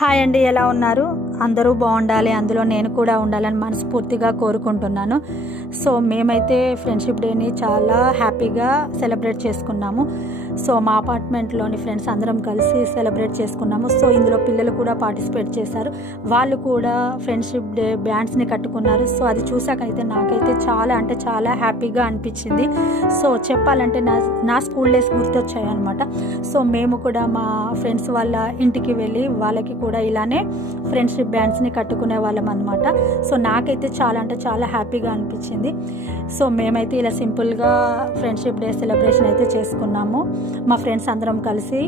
Hi అండి, ఎలా ఉన్నారు? అందరూ బాగుండాలి, అందులో నేను కూడా ఉండాలని మనస్ఫూర్తిగా కోరుకుంటున్నాను. సో మేమైతే ఫ్రెండ్షిప్ డేని చాలా హ్యాపీగా సెలబ్రేట్ చేసుకున్నాము. సో మా అపార్ట్మెంట్లోని ఫ్రెండ్స్ అందరం కలిసి సెలబ్రేట్ చేసుకున్నాము. సో ఇందులో పిల్లలు కూడా పార్టిసిపేట్ చేశారు. వాళ్ళు కూడా ఫ్రెండ్షిప్ డే బ్యాండ్స్ని కట్టుకున్నారు. సో అది చూసాకైతే నాకైతే చాలా అంటే చాలా హ్యాపీగా అనిపించింది. సో చెప్పాలంటే నా స్కూల్ డేస్ గుర్తొచ్చాయి అనమాట. సో మేము కూడా మా ఫ్రెండ్స్ వాళ్ళ ఇంటికి వెళ్ళి వాళ్ళకి కూడా ఇలానే ఫ్రెండ్షిప్ బ్యాండ్స్ని కట్టుకునే వాళ్ళం అనమాట. సో నాకైతే చాలా అంటే చాలా హ్యాపీగా అనిపించింది. సో మేమైతే ఇలా సింపుల్గా ఫ్రెండ్షిప్ డే సెలబ్రేషన్ అయితే చేసుకున్నాము మా ఫ్రెండ్స్ అందరం కలిసి.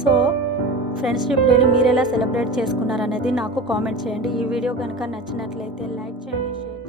సో ఫ్రెండ్షిప్ డేని మీరు ఎలా సెలబ్రేట్ చేసుకున్నారనేది నాకు కామెంట్ చేయండి. ఈ వీడియో కనుక నచ్చినట్లయితే లైక్ చేయండి, షేర్